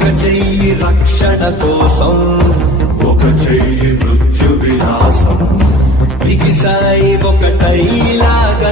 ఒక చెయ్యి రక్షణ కోసం, ఒక చెయ్యి మృత్యు విలాసం, బిగిసాయి ఒకటైలాగా